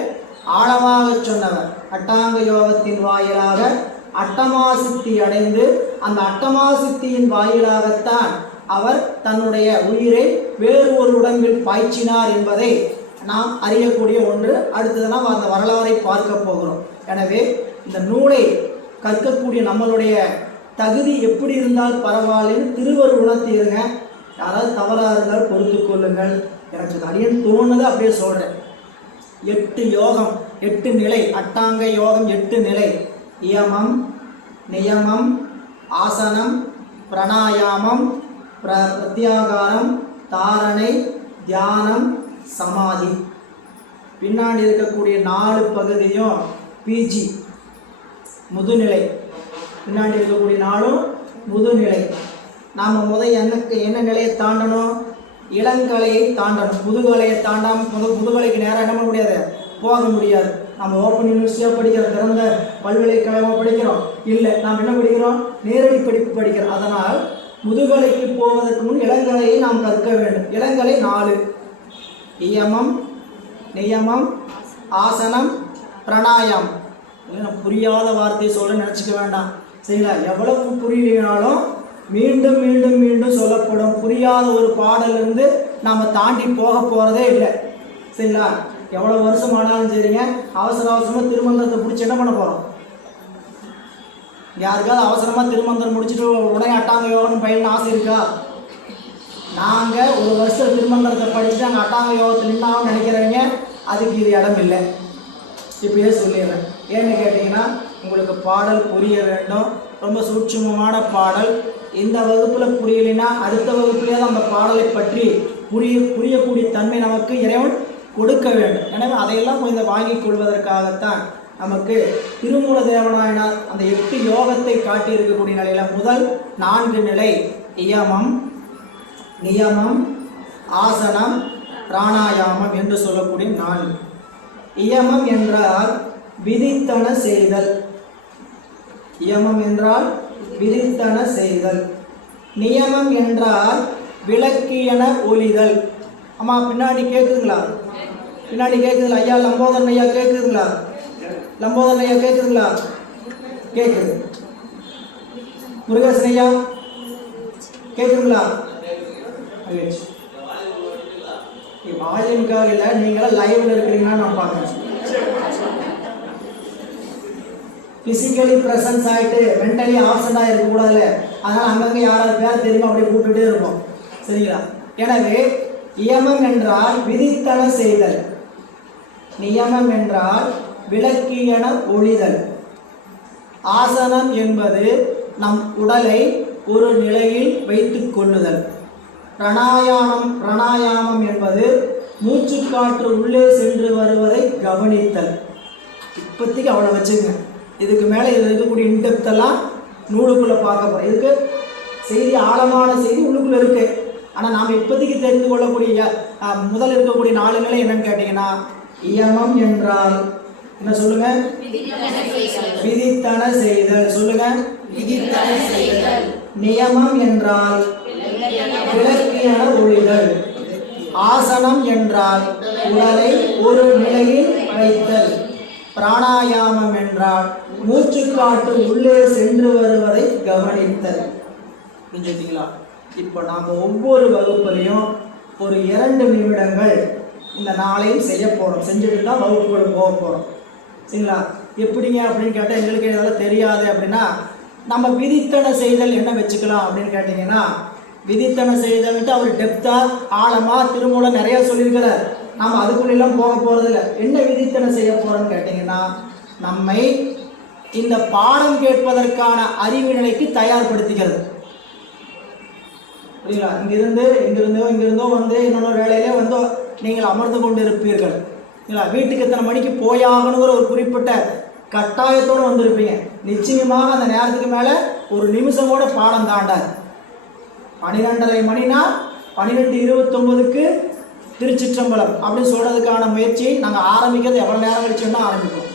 ஆழமாக சொன்னவர். அட்டாங்க யோகத்தின் வாயிலாக அட்டமாசித்தி அடைந்து, அந்த அட்டமாசித்தியின் வாயிலாகத்தான் அவர் தன்னுடைய உயிரை வேறு ஒரு உடம்பில் பாய்ச்சினார் என்பதை நாம் அறியக்கூடிய ஒன்று. அடுத்தது நாம் அந்த வரலாறை பார்க்க போகிறோம். எனவே இந்த நூலை கற்கக்கூடிய நம்மளுடைய தகுதி எப்படி இருந்தால் பரவாயில்லைன்னு திருவருள் உணர்த்திடுங்க. யாராவது தவறாக இருந்தால் பொறுத்து கொள்ளுங்கள். எனக்கு அடியேன் தோணுது அப்படியே சொல்கிறேன். 8 யோகம், 8 நிலை, அட்டாங்க யோகம் 8 நிலை. இயமம், நியமம், ஆசனம், பிராணாயாமம், பிரத்யாகாரம், தாரணை, தியானம், சமாதி. பின்னாடி இருக்கக்கூடிய 4 பகுதியும் பிஜி, முதுநிலை. பின்னாடி இருக்கக்கூடிய 4ம் முதுநிலை. நாம் என்ன நிலையை தாண்டணும், இளங்கலையை தாண்டணும். முதுகலையை தாண்டாமல் முதுகலைக்கு நேரம் என்ன பண்ண முடியாது, போக முடியாது. நம்ம ஓப்பன் யூனிவர்சிட்டியாக படிக்கிறோம், திறந்த பல்கலைக்கழகமாக படிக்கிறோம், இல்லை நாம் என்ன படிக்கிறோம், நேரடி படிப்பு படிக்கிறோம். அதனால் முதுகலைக்கு போவதற்கு முன் இளங்கலையை நாம் கற்க வேண்டும். இளங்கலை 4: இயமம், நியமம், ஆசனம், பிராணாயாமம். நான் புரியாத வார்த்தையை சொல்ல நினச்சிக்க வேண்டாம். சரிங்களா, எவ்வளவு புரியலினாலும் மீண்டும் மீண்டும் மீண்டும் சொல்லப்படும். புரியாத ஒரு பாடலிருந்து நாம் தாண்டி போக போகிறதே இல்லை. சரிங்களா, எவ்வளோ வருஷம் ஆனாலும் சரிங்க, அவசர அவசரமாக திருமந்திரத்தை பிடிச்சி என்ன பண்ண போகிறோம்? யாருக்காவது அவசரமாக திருமந்திரம் முடிச்சுட்டு உடனே அட்டாங்க யோகம்னு பயில்னு ஆசை இருக்கா? நாங்கள் ஒரு வருஷம் திருமந்திரத்தை படிச்சுட்டு அங்கே அட்டாங்க யோகத்தில் நின்னாவும் நினைக்கிறவங்க அதுக்கு இது இடம் இல்லை. இப்பயே சொல்லிடுறேன். ஏன்னு கேட்டிங்கன்னா உங்களுக்கு பாடல் புரிய வேண்டும். ரொம்ப சூட்சுமமான பாடல். இந்த வகுப்பில் புரியலைன்னா அடுத்த வகுப்புலேயே தான் அந்த பாடலை பற்றி புரியக்கூடிய தன்மை நமக்கு இறைவன் கொடுக்க வேண்டும். எனவே அதையெல்லாம் கொஞ்சம் வாங்கிக் கொள்வதற்காகத்தான் நமக்கு திருமூல தேவநாயனார் அந்த 8 யோகத்தை காட்டியிருக்கக்கூடிய நிலையில் முதல் 4 நிலை இயமம், நியமம், ஆசனம், பிராணாயாமம் என்று சொல்லக்கூடிய 4. இயமம் என்றால் விதித்தன செய்தல். இயமம் என்றால் விதித்தன செய்தல். நியமம் என்றால் விளக்கியன ஒளிதல். அம்மா பின்னாடி கேட்குதுங்களா? பின்னாடி கேட்குதுங்களா? ஐயா லம்போதரன் ஐயா கேட்குதுங்களா? லம்போதரன் ஐயா கேட்குதுங்களா? கேட்குது. முருகேசன் ஐயா கேட்குதுங்களா? வால்யூம்காக இல்லை, நீங்களாம் லைவ்ல இருக்கிறீங்கன்னு நான் பார்க்குறேன். பிசிக்கலி ப்ரெசன்ஸ் ஆகிட்டு மென்டலி ஆப்சண்டாக இருக்கக்கூடாதுல்ல. அதனால் அங்கங்கே யாராவது பேர் தெரியுமா அப்படியே கூப்பிட்டுட்டே இருக்கும். சரிங்களா? எனவே இயமம் என்றால் விதித்தன செய்தல், நியமம் என்றால் விளக்கியன ஒளிதல், ஆசனம் என்பது நம் உடலை ஒரு நிலையில் வைத்துக் கொள்ளுதல், பிராணாயாமம் என்பது மூச்சுக்காற்று உள்ளே சென்று வருவதை கவனித்தல். இப்போதைக்கு அவ்வளோ வச்சுங்க. இதுக்கு மேலே இதில் இருக்கக்கூடிய இன்டெப்த்தெல்லாம் நூலுக்குள்ளே பார்க்க போகிறோம். இதுக்கு செய்தி, ஆழமான செய்தி உள்ளுக்குள்ளே இருக்குது. ஆனால் நாம் இப்போதைக்கு தெரிந்து கொள்ளக்கூடிய முதல் இருக்கக்கூடிய 4 நிலை என்னன்னு கேட்டிங்கன்னா, இயமம் என்றால் என்ன சொல்லுங்க? விதித்தன செய்தல். சொல்லுங்க, விதித்தன செய்தல். நியமம் என்றால் விளக்கியன ஒளிதல். ஆசனம் என்றால் உடலை ஒரு நிலையில் வைத்தல். பிராணாயாமம் என்றால் மூச்சுக்காற்று உள்ளே சென்று வருவதை கவனித்தல். புரிஞ்சுட்டீங்களா? இப்போ நாம் ஒவ்வொரு வகுப்புலையும் ஒரு 2 நிமிடங்கள் இந்த நாளையும் செய்ய போகிறோம். செஞ்சுட்டு தான் வகுப்புகள் போக போகிறோம். சரிங்களா? எப்படிங்க அப்படின்னு கேட்டால் எங்களுக்கு இதெல்லாம் தெரியாது அப்படின்னா நம்ம விதித்தன செய்தல் என்ன வச்சுக்கலாம் அப்படின்னு கேட்டிங்கன்னா, விதித்தன செய்தல்ன்ட்டு அவர் டெப்த்தாக ஆழமாக திருமூலம் நிறையா சொல்லியிருக்கிறார். நாம் அதுக்குள்ளெல்லாம் போக போகிறதில்ல. என்ன விதித்தன செய்ய போகிறோன்னு கேட்டிங்கன்னா, நம்மை இந்த பாடம் கேட்பதற்கான அறிவு நிலைக்கு தயார்படுத்திக்கிறது. புரியுங்களா? இங்கிருந்தோ வந்து இன்னொரு வேலையிலே வந்து நீங்கள் அமர்ந்து கொண்டு இருப்பீர்கள். இல்லைங்களா? வீட்டுக்கு எத்தனை மணிக்கு போயாகணுங்கிற ஒரு குறிப்பிட்ட கட்டாயத்தோடு வந்திருப்பீங்க. நிச்சயமாக அந்த நேரத்துக்கு மேலே ஒரு நிமிஷம் கூட பாடம் தாண்டாது. 12:30 மணினா 12:29க்கு திருச்சிற்றம்பலம் அப்படின்னு சொல்கிறதுக்கான முயற்சி நாங்கள் ஆரம்பிக்கிறது எவ்வளோ நேரம் கழிச்சோன்னா ஆரம்பிப்போம்.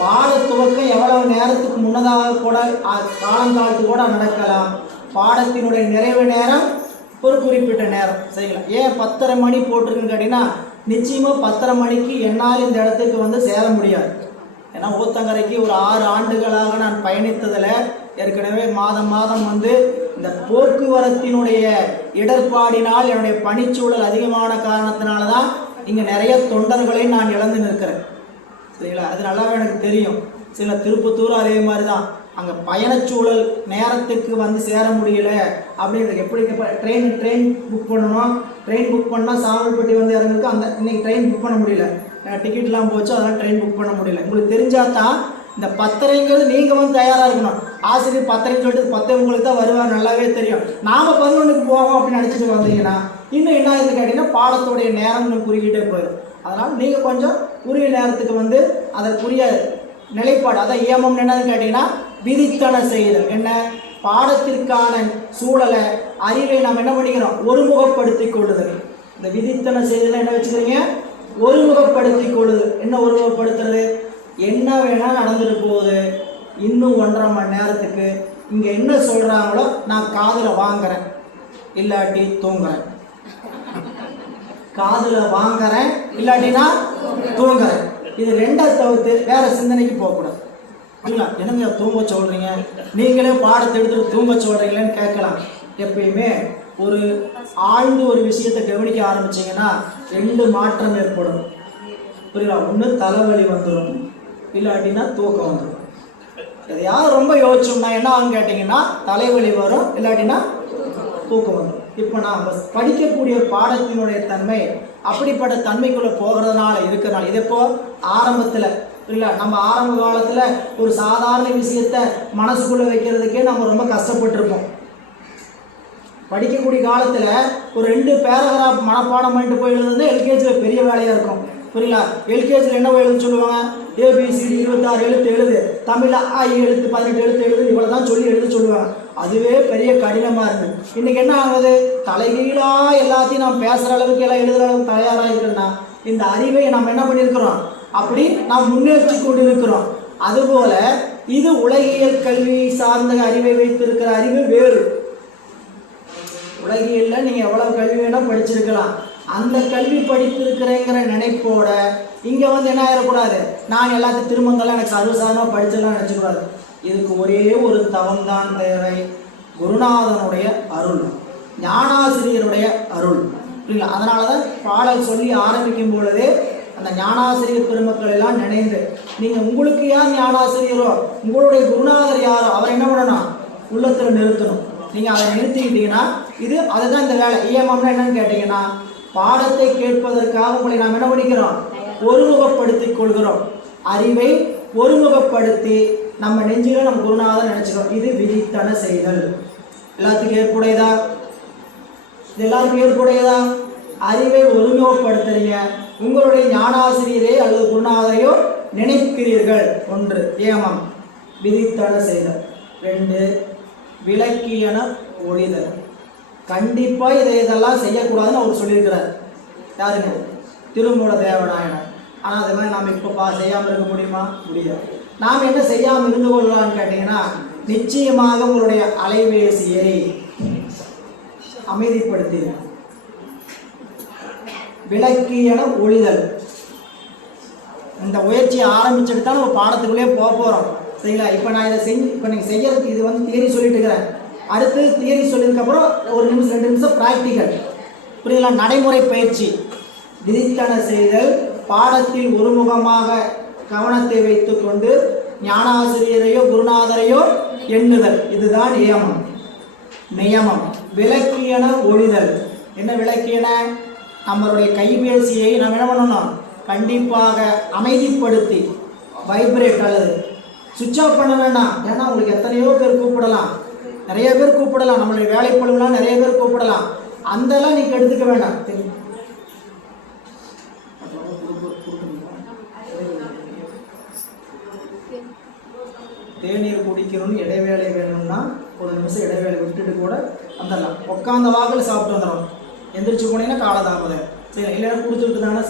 பாட துவக்கம் எவ்வளவு நேரத்துக்கு முன்னதாக கூட காலங்காலத்து கூட நடக்கலாம். பாடத்தினுடைய நிறைவு நேரம் ஒரு குறிப்பிட்ட நேரம். சரிங்களா? ஏன் 10:30 மணி போட்டிருக்குன்னு கேட்டிங்கன்னா, நிச்சயமாக 10:30 மணிக்கு என்னால் இந்த இடத்துக்கு வந்து சேர முடியாது. ஏன்னா ஊத்தங்கரைக்கு ஒரு 6 ஆண்டுகளாக நான் பயணித்ததில் ஏற்கனவே மாதம் வந்து இந்த போக்குவரத்தினுடைய இடர்பாடினால் என்னுடைய பணிச்சூழல் அதிகமான காரணத்தினால தான் இங்கே நிறைய தொண்டர்களை நான் இழந்து நிற்கிறேன். சரிங்களா? அது நல்லாவே எனக்கு தெரியும். சில திருப்பத்தூர் அதே மாதிரி தான். அங்கே பயணச்சூழல் நேரத்துக்கு வந்து சேர முடியல அப்படின்றது. எப்படி ட்ரெயின் புக் பண்ணணும், ட்ரெயின் புக் பண்ணால் சாமல்பட்டி வந்து இறங்குறதுக்கு அந்த இன்னைக்கு ட்ரெயின் புக் பண்ண முடியல, டிக்கெட்லாம் போச்சு, அதெல்லாம் ட்ரெயின் புக் பண்ண முடியல. உங்களுக்கு தெரிஞ்சால் தான் இந்த 10:30ங்கிறது நீங்கள் வந்து தயாராக இருக்கணும். ஆசிரியர் 10:30 சொல்லிட்டு 10 உங்களுக்கு தான் வருவார், நல்லாவே தெரியும். நாம் 11க்கு போவோம் அப்படின்னு நினச்சிட்டு வந்தீங்கன்னா இன்னும் என்ன ஆகுதுன்னு கேட்டிங்கன்னா பாடத்துடைய நேரம் இன்னும் குறுக்கிட்டே போயிடும். அதனால் நீங்கள் கொஞ்சம் உரிய நேரத்துக்கு வந்து அதற்குரிய நிலைப்பாடு, அதான் இயமம் என்னன்னு கேட்டிங்கன்னா விதித்தன செய்தல். என்ன? பாடத்திற்கான சூழலை, அறிவை நாம் என்ன பண்ணிக்கிறோம்? ஒருமுகப்படுத்தி கொள்ளுதல். இந்த விதித்தன செய்தல் என்ன வச்சுக்கிறீங்க? ஒருமுகப்படுத்தி கொள்ளுதல். என்ன ஒருமுகப்படுத்துறது? என்ன வேணால் நடந்துட்டு போகுது, இன்னும் 1.5 மணி நேரத்துக்கு இங்கே என்ன சொல்கிறாங்களோ நான் காதில் வாங்குறேன், இல்லாட்டி தூங்குறேன். காதில் வாங்குறேன் இல்லாட்டினா தூங்குறேன். இது 2 தவிர்த்து வேறு சிந்தனைக்கு போகக்கூடாது. இல்லைங்களா? என்னங்க தூங்க சொல்கிறீங்க, நீங்களே பாடத்தை எடுத்துகிட்டு தூங்க சொல்கிறீங்களேன்னு கேட்கலாம். எப்பயுமே ஒரு ஆழ்ந்து ஒரு விஷயத்தை கவனிக்க ஆரம்பிச்சிங்கன்னா 2 மாற்றம் ஏற்படும். புரியல? ஒன்று தலைவலி வந்துடும், இல்லாட்டினா தூக்கம் வந்துடும். எதையாவது ரொம்ப யோசிச்சோம்னா என்ன ஆகுன்னு கேட்டிங்கன்னா தலைவலி வரும், இல்லாட்டினா தூக்கம் வந்துடும். இப்போ நாம் படிக்கக்கூடிய பாடத்தினுடைய தன்மை அப்படிப்பட்ட தன்மைக்குள்ளே போகிறதுனால இருக்கிறனால இது இப்போ ஆரம்பத்தில் இல்லை, நம்ம ஆரம்ப காலத்தில் ஒரு சாதாரண விஷயத்தை மனசுக்குள்ளே வைக்கிறதுக்கே நம்ம ரொம்ப கஷ்டப்பட்டுருப்போம். படிக்கக்கூடிய காலத்தில் ஒரு 2 பேராகிராஃப் மனப்பாடம் பண்ணிட்டு போய் எழுதுனா எல்கேஜியில் பெரிய வேலையாக இருக்கும். புரியல? எல்கேஜியில் என்ன எழுத சொல்லுவாங்க? ABCD 26 எழுத்து எழுது, தமிழில் I எழுத்து 18 எழுத்து எழுது, இவ்வளோ தான் சொல்லி எழுத சொல்லுவாங்க. அதுவே பெரிய கடினமாக இருக்குது. இன்றைக்கி என்ன ஆகுது? தலைகீழாக எல்லாத்தையும் நாம் பேசுகிற அளவுக்கு எல்லாம் எழுதுகிற அளவுக்கு தயாராக இருக்குன்னா இந்த அறிவை நம்ம என்ன பண்ணியிருக்கிறோம்? அப்படி நாம் முன்னேற்றி கொண்டு இருக்கிறோம். அதுபோல இது உலகியல் கல்வி சார்ந்த அறிவை வைத்திருக்கிற அறிவு வேறு. உலகியல்ல நீங்கள் எவ்வளோ கல்வி வேணால் படிச்சிருக்கலாம். அந்த கல்வி படித்திருக்கிறேங்கிற நினைப்போட இங்கே வந்து என்ன ஆகிடக்கூடாது, நான் எல்லாத்தையும் திருமங்கலாம் எனக்கு சர்வசாதாரணமாக படிச்சிடலாம் நினச்சிக்கூடாது. இதுக்கு ஒரே ஒரு தவம் தான் தேவை, குருநாதனுடைய அருள், ஞானாசிரியருடைய அருள். இல்லைங்களா? அதனால தான் பாடல் சொல்லி ஆரம்பிக்கும் பொழுதே அந்த ஞானாசிரியர் பெருமக்கள் எல்லாம் நினைந்து நீங்கள் உங்களுக்கு யார் ஞானாசிரியரோ உங்களுடைய குருநாதர் யாரோ அவர் என்ன பண்ணணும்? உள்ளத்தில் நிறுத்தணும். நீங்கள் அதை நிறுத்திக்கிட்டீங்கன்னா இது அதுதான் இந்த வேலை. EMMனா என்னன்னு கேட்டிங்கன்னா பாடத்தை கேட்பதற்காக உங்களை நாம் என்ன பண்ணிக்கிறோம்? ஒருமுகப்படுத்திக் கொள்கிறோம். அறிவை ஒருமுகப்படுத்தி நம்ம நெஞ்சில் நம்ம குருநாதர் நினச்சிக்கிறோம். இது விதித்தன செய்தல். எல்லாத்துக்கும் ஏற்புடையதா? இது எல்லாருக்கும் ஏற்புடையதா? அறிவை ஒருமுகப்படுத்துறீங்க, உங்களுடைய ஞானாசிரியரே அல்லது குருநாதரையோ நினைக்கிறீர்கள். 1 ஏமம் விதித்தன செய்தல். 2 விளக்கியன ஒளிதல். கண்டிப்பாக இதெல்லாம் செய்யக்கூடாதுன்னு அவர் சொல்லியிருக்கிறார். யாருங்க? திருமூல தேவநாயனர். ஆனால் அது மாதிரி நாம் இப்போ செய்யாமல் இருக்க முடியுமா? முடியாது. நாம் என்ன செய்யாமல் இருந்து கொள்ளலான்னு கேட்டிங்கன்னா நிச்சயமாக உங்களுடைய அலைபேசியை அமைதிப்படுத்திடுங்க. விளக்கியன ஒளிதல். இந்த முயற்சியை ஆரம்பிச்சுட்டு தான் நம்ம பாடத்துக்குள்ளே போக போகிறோம். சரிங்களா? இப்போ நான் இதை இப்போ நீங்கள் செய்யறதுக்கு இது வந்து தியரி சொல்லிட்டு இருக்கிறேன். அடுத்து தியரி சொல்லியிருக்கப்புறம் 1 நிமிஷம் 2 நிமிஷம் ப்ராக்டிக்கல். புரியுதுங்களா? நடைமுறை பயிற்சி. விதித்தன செய்தல், பாடத்தில் ஒருமுகமாக கவனத்தை வைத்துக்கொண்டு ஞானாசிரியரையோ குருநாதரையோ எண்ணுதல். இதுதான் நியமம். நியமம். விளக்கியன ஒளிதல். என்ன விளக்கியன? நம்மளுடைய கைபேசியை நம்ம என்ன பண்ணணும்? கண்டிப்பாக அமைதிப்படுத்தி வைப்ரேட் அல்லது சுவிட்ச் ஆஃப் பண்ண வேண்டாம். ஏன்னா உங்களுக்கு எத்தனையோ பேர் கூப்பிடலாம், நிறைய பேர் கூப்பிடலாம், நம்மளுடைய வேலைப்பழுவெல்லாம் நிறைய பேர் கூப்பிடலாம். அந்தெல்லாம் நீங்கள் எடுத்துக்க வேண்டாம். தேநீர் குடிக்கணும்னு இடைவேளை வேணும்னா 1 நிமிஷம் இடைவேளை விட்டுட்டு கூட வந்துடலாம். உட்காந்த வாக்கில் சாப்பிட்டு வந்துடும். எந்திரிச்சு போனீங்கன்னா காலதாமதம். சரி, இல்லைன்னா குடிச்சுட்டு தானே